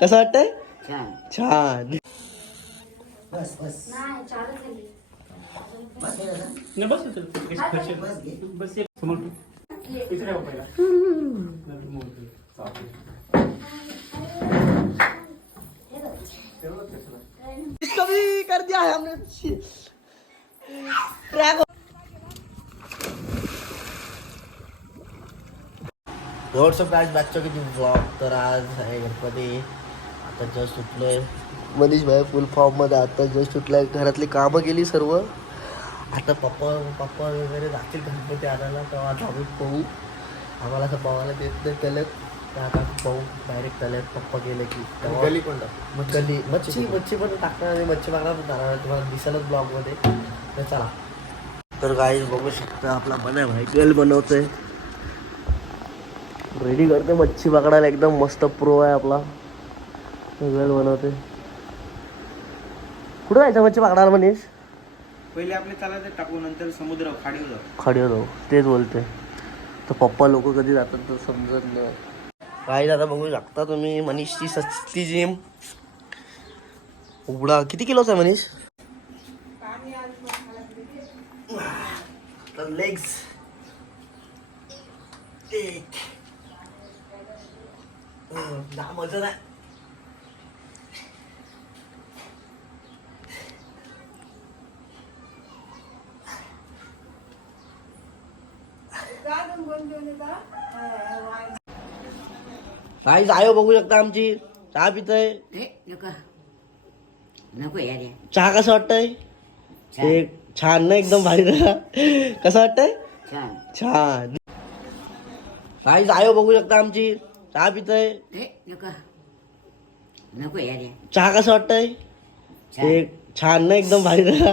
कसं वाटतंय? छान छान. बस बस नाही चालत झाली. बस हे दादा. नाही बस होतं. बस घे. बस ये समोर तू. इथे राहा पहिला. नंतर मग होतं. कमी कर दिया है हमने. ट्रॅक. व्हॉट्सअप गाइस बॅकचा किती ब्लॉग. तर आज आहे गणपती. आता जस्ट सुटलोय. मनीष भाई फुल फॉर्म मध्ये आता जस्ट सुटलाय. घरातली कामं केली सर्व. आता पप्पा वगैरे जातील गणपती आणायला. तेव्हा आता आम्ही पाहू. आम्हाला असं पाहायला देत नाही त्याला. तर आता पाहू डायरेक्ट त्याला पप्पा गेले की गली पण मग गली मच्छी पण टाकणार आणि मच्छी मागणार पण जाणार. तुम्हाला दिसेलच ब्लॉगमध्ये. तर चला. तर गाईज बघू शकता आपला बना भाई गल बनवतोय. रेडी करते मच्छी पकडायला. एकदम मस्त प्रो आहे आपला. गल बनवते. कुठं जायचं मच्छी पकडायला मनीष? पहिले आपले चालायचं टाकू नंतर समुद्र खाडीवर जाऊ. खाडीवर जाऊ तेच बोलते. तर पप्पा लोक कधी जातात तर समजत नाही. काय आता बघू शकता तुम्ही मनीषची सस्ती जिम. उघडा किती किलोचा आहे मनीष? लेग्स एक मजा नाही. काही आयो बघू शकता आमची चहा पितय. नको यार या. चहा कसं वाटतंय? छान एक छान ना एकदम भारी ना. कसं वाटतंय? छान छान. काही आयो बघू शकता आमची चहा पितय. नको यार या. चहा कसं वाटतंय? एक छान ना एकदम भारी ना.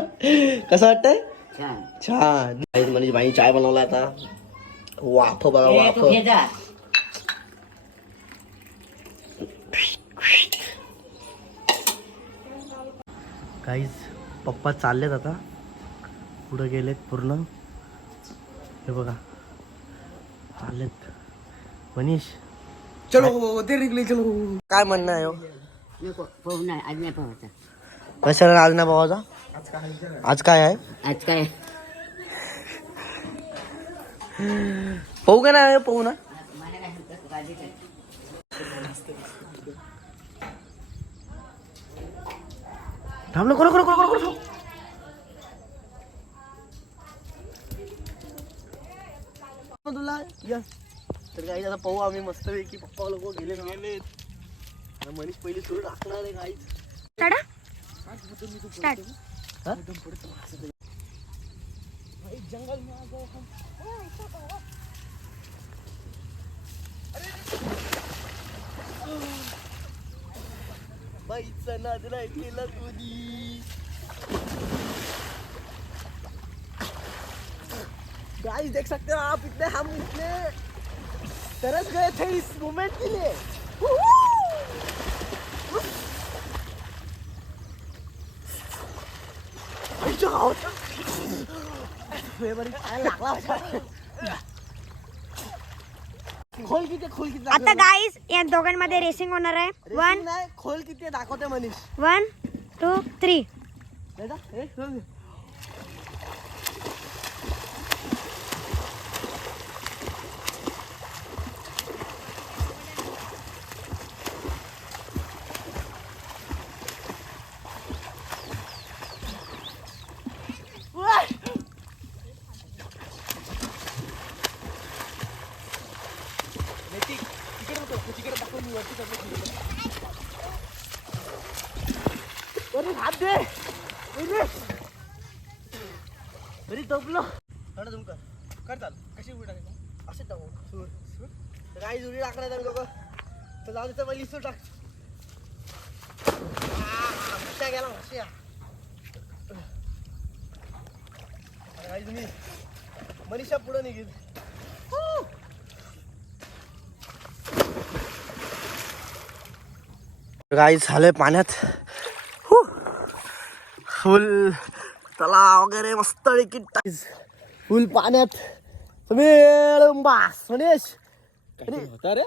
कसं वाटतंय? छान छान. म्हणजे बाई चाय बनवला आता. वाफ बघा ए, वाफ. तू घे जा. काहीच पप्पा चाललेत आता. पुढे गेलेत पूर्ण. हे बघा चाललेत. मनीष चलो ते निघले चलो. काय म्हणणं आहे हो? नको पाहू नाही आज नाही पाहायचा. कशाला आज ना भावाचा? आज काय आहे? आज काय पाहू का नाही पाहू ना. मला काय म्हणतात भाजीचं आहे. थांब ना. करो. तुला यस. तर काही आता पाहू आम्ही मस्त पैकी. पप्पा लोक गेले ना. मनीष पहिली सुरू टाकणार आहे काहीच. जंगल में आ गए हम. बाईचा नाद नाही केला कोणी. गाइस देख सकते हो आप इतने हम इतने तरस गए थे इस मोमेंट के लिए. खोल किती आता गाईज या दोघांमध्ये रेसिंग होणार आहे. वन नाही खोल किती दाखवते मनीष. 1 2 3. हात दे. बरी दबलो. कर चाल कशी उडी टाकायचं. असे टाकू. काही जुडी टाकणार आम्ही लोक. तर जाऊ दे पहिली सूर टाक. गेला माश्या. काही तुम्ही मनीषा पुढे निघेल. काही झालंय पाण्यात. फुल तलाव वगैरे मस्त फुल पाण्यात. बास मनीष होता रे.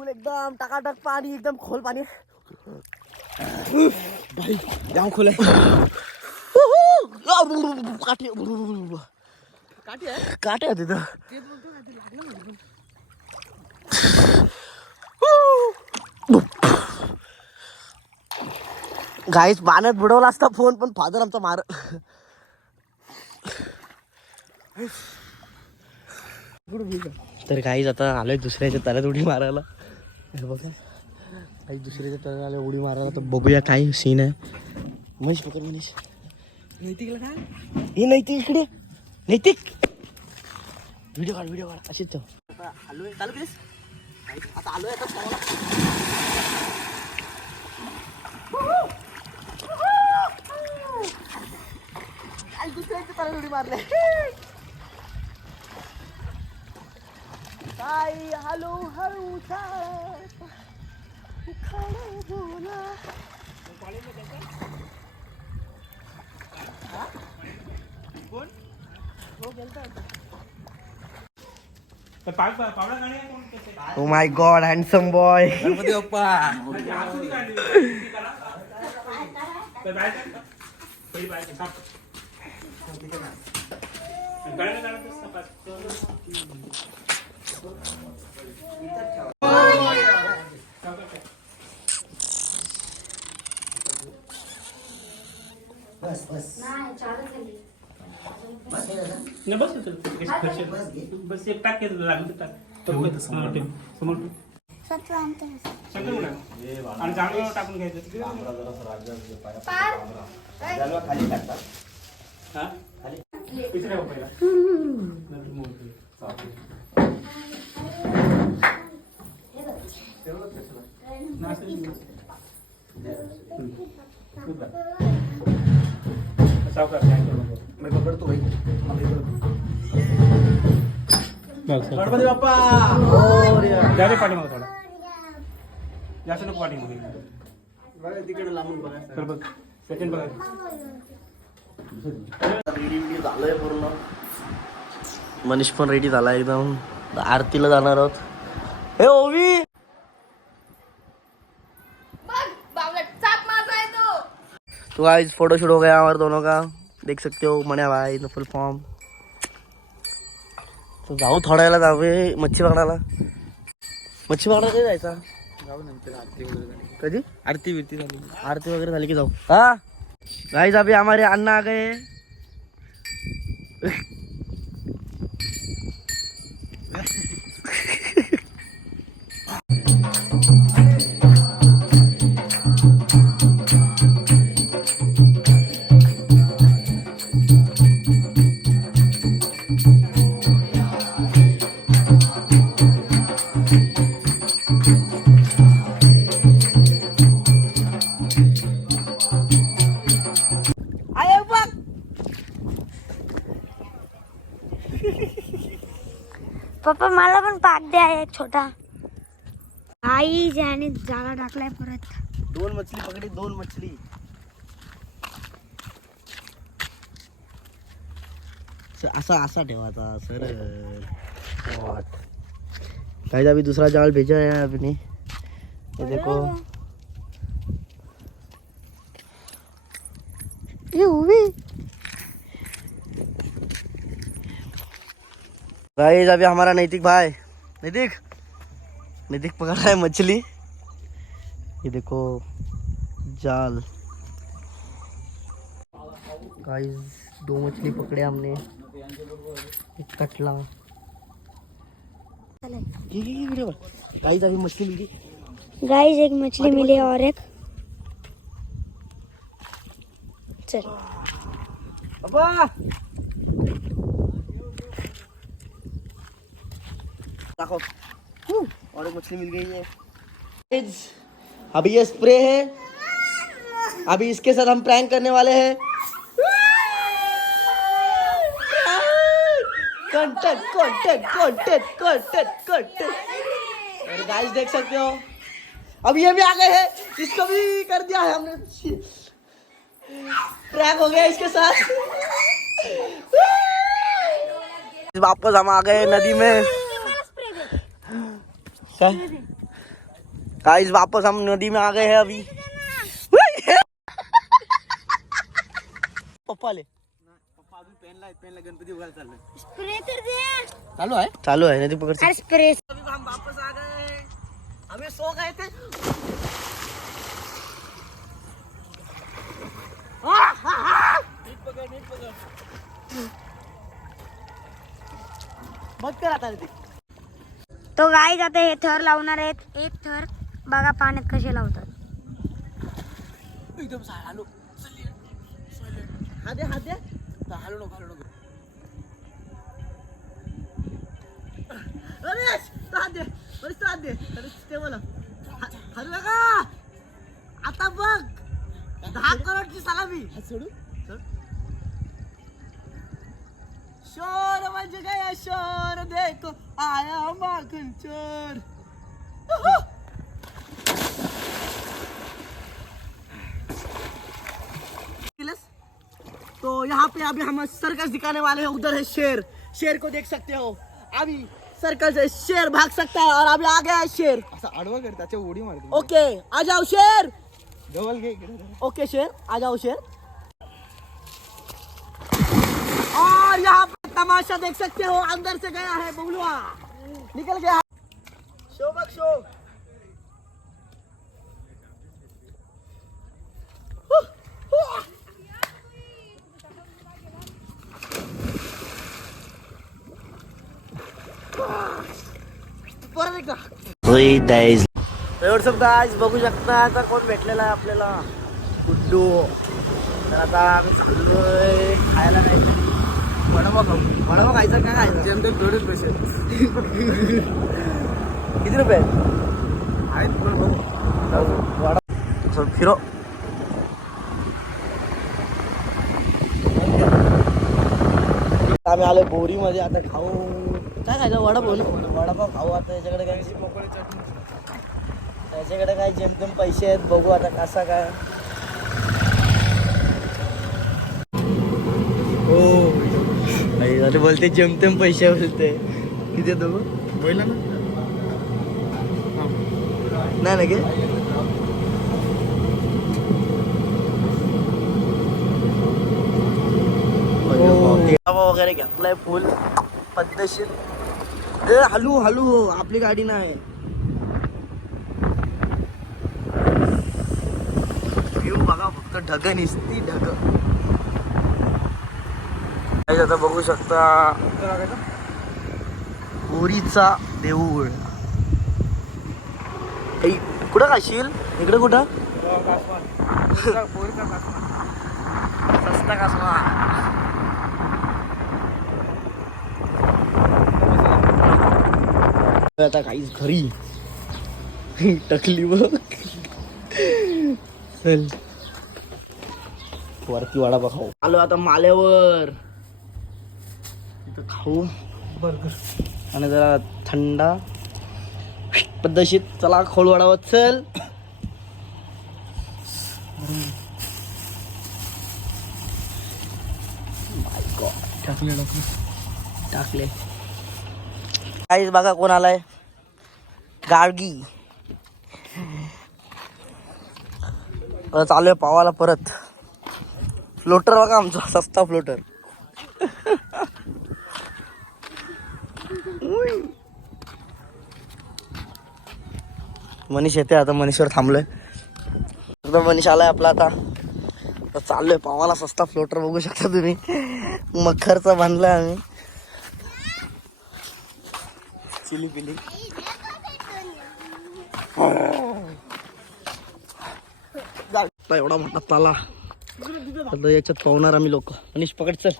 फुल एकदम टकाटक पाणी, एकदम खोल पाणी भाई, जाम खोल आहे. काटे आहे तिथं. गाईस पाण्यात बुडवला असता फोन, पण फादर आमचा मार. तर काहीच आता आलोय दुसऱ्याच्या तळ्यात उडी मारायला. हे बघा काही दुसऱ्याच्या तळ्यात आलोय उडी मारायला. तर बघूया काय सीन आहे. मनीष पकड मनीष. नैतिकला काय हे नैतिक इकडे. नैतिक व्हिडिओ काढ अशीच आता आलोय. चालू केस आता आलोय आता दुसऱ्याच्या तळ्यात उडी मारले. आई hello hello oh my god handsome boy. Ganpati Bappa. बस बस बस हे दादा. नाही बस बस एक टाक लागलं टाक समोर सगळं म्हणा आणि चांगलं टाकून घ्यायचं. हा पिचऱ्या पहिला मैं पकडतो भाई. गणपती बाप्पा. जाते पाठीमागं थोडा जास्त नको पाठीमागे. तिकडे लांबून बघा. तर बघ सेकंड बघा. रेडी झालंय पूर्ण. मनीष पण रेडी झाला एकदम. आरतीला जाणार आहोत. हे ओवी तो गाइस फोटोशूट हो गया हमारे दोनों का. देख सकते हो मन्या भाई फुल फॉर्म. तो जाऊ थोड्या वेळेला जावे मच्छी पकडायला. मच्छी पकडायला कधी जायचा. जाऊ नंतर आरती वगैरे झाली. कधी आरती बिरती झाली. आरती वगैरे झाली की जाऊ. हाँ गाइस अभी हमारे अन्ना आ गए. पप्पा मला पण पाक द्या एक छोटा. आई ज्याने जाळा टाकलाय परत. 2 मछली पकड़ी 2 मछली. असा असा ठेवायचा सर. गाइस अभी दूसरा जाल भेजा है अभी ने. ये देखो ये हुई. गाइस अभी हमारा नैतिक भाई नैतिक पकड़ रहा है मछली. ये देखो जाल. गाइस 2 मछली पकड़े हमने. एक कटला. ये वीडियो गाइस अभी मछली मिल गई. गाइस एक मछली मिली और एक. चल पापा देखो और एक मछली मिल गई है. अभी ये स्प्रे है. अभी इसके साथ हम प्रैंक करने वाले हैं. कंटेंट. और गाइस देख सकते हो अब ये भी आ गए हैं. इसको भी कर दिया है हमने. प्रैंक हो गया इसके साथ. वापस हम आ गए नदी में. गाइस वापस हम नदी में आ गए हैं अभी। पप्पा ले स्प्रे तर दे. चालू है नदी पकड़ अरे स्प्रे. अभी हम वापस आ गए, हमें सो गए थे। मत कर आता रे. तो गाईज आता हे थर लावणार आहेत. एक थर बघा पाण्यात कसे लावतात. एकदम हॅलो हात दे हॅलो नको अरे हात दे ते मला हॅलो नका. आता बघ 10 करोडची सलामी सोडू. शोर म्हणजे काय शोर देखो आया मागून चोर. तो यहाँ पे अभी हम सर्कस दिखाने वाले हैं. उधर है शेर. शेर को देख सकते हो. अभी सर्कस है, शेर भाग सकता है और अभी आ गया है शेर. आडवा कर त्याच्या उडी मारते. ओके आ जाओ शेर. जवळ घे. ओके शेर आ जाओ शेर. और यहाँ पे तमाशा देख सकते हो. अंदर से गया है बबलुआ, निकल गया. शो बग शो. सब गाइस बघू शकता आता कोण भेटलेला आहे आपल्याला. गुड्डू. तर आता आम्ही चाललोय खायला काहीतरी. वडापाव खाऊ. वडापाव खायचा का खायचा? जेमतेम थोडेच पैसे. किती रुपये आहेत? वडा फिरो. आम्ही आलो बोरी मध्ये. आता खाऊ काय खायचं? वडापाव खाऊ. आता याच्याकडे काय जेमतेम पैसे आहेत. बघू आता कसा काय. हो अरे बोलते जेमतेम पैसे बोलते. किती येतो बोलला ना. नाही ना गे वगैरे घेतलाय फुल पद्धतशीर. हलू आपली गाडी नाही. व्ह्यू बघा फक्त ढग निसती ढग. आता बघू शकता बोरीचा देऊळ. कुठं खाशील? इकडे कुठं? सस्ता कासमा. आता काहीच घरी टकली बघ. चल वरती वडापाव खाऊ. आलो आता माल्यावर. इथं खाऊ बर्गर आणि जरा थंडा पद्धतशीर. चला खोल वडापाव. चल टाकले. काहीच बघा कोण आलाय. गाडगी. चालू आहे पावाला परत. फ्लोटर बघा आमचा सस्ता फ्लोटर. मनीष येते आता. मनीषवर थांबलोय. एकदम मनीष आलाय आपला आता. चाललोय पावाला सस्ता फ्लोटर. बघू शकता तुम्ही. मखरचा बांधलाय आम्ही. चिली पिली. एवढा मोठा ताला. आता याच्यात पाहणार आम्ही लोक. मनीष पकड. चल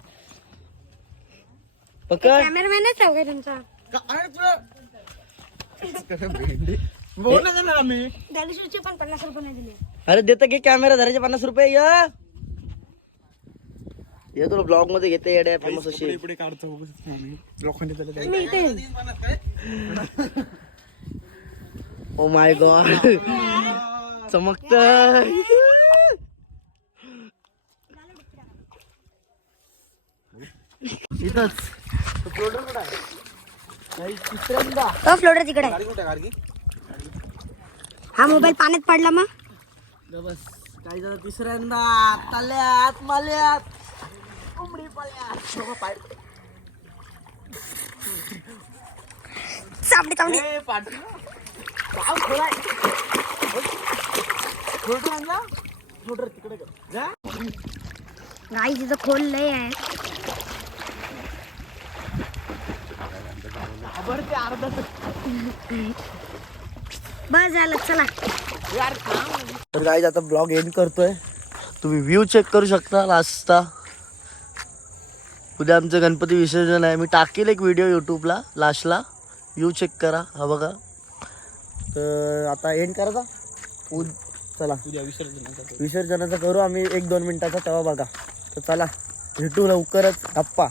पकड. कॅमेरामॅनच आहे काय तुमचा? आम्ही दॅलिशूरचे पण 50 रुपये नाही दिले. अरे देतं घे कॅमेरा. धरायचे 50 रुपये. ये तुला ब्लॉग मध्ये घेते येड्या फेमस अशी. इकडे काढतो लोखंडी. मी इथे ओ माय गॉड चमकत. इथंच फ्लोटर कुठं आहे? तिसऱ्यांदा तो फ्लोटर तिकडे आहे. हा मोबाईल पाण्यात पडला मग बस काही जण तिसऱ्यांदा ताल्यात माल्यात कोंबडी पाल्यात बाबा पाय चांबडी चांबडी ए, पाठी पाव खोलाय छोटं आणला छोटं तिकडे कर. जा. गाई तिथं खोल लय आहे बरं ते अर्धा बस झालं चला तर गाईज आता ब्लॉग एंड करतोय. तुम्ही व्ह्यू चेक करू शकता लास्टचा. उद्या आमचं गणपती विसर्जन आहे. मी टाकेल एक व्हिडिओ यूट्यूबला लास्टला. व्ह्यू चेक करा. हा बघा. तर आता एंड करायचा. चला उद्या विसर्जनाचा विसर्जनाचं करू आम्ही 1-2 मिनिटाचा तेव्हा बघा. तर चला भेटू लवकरच गप्पा.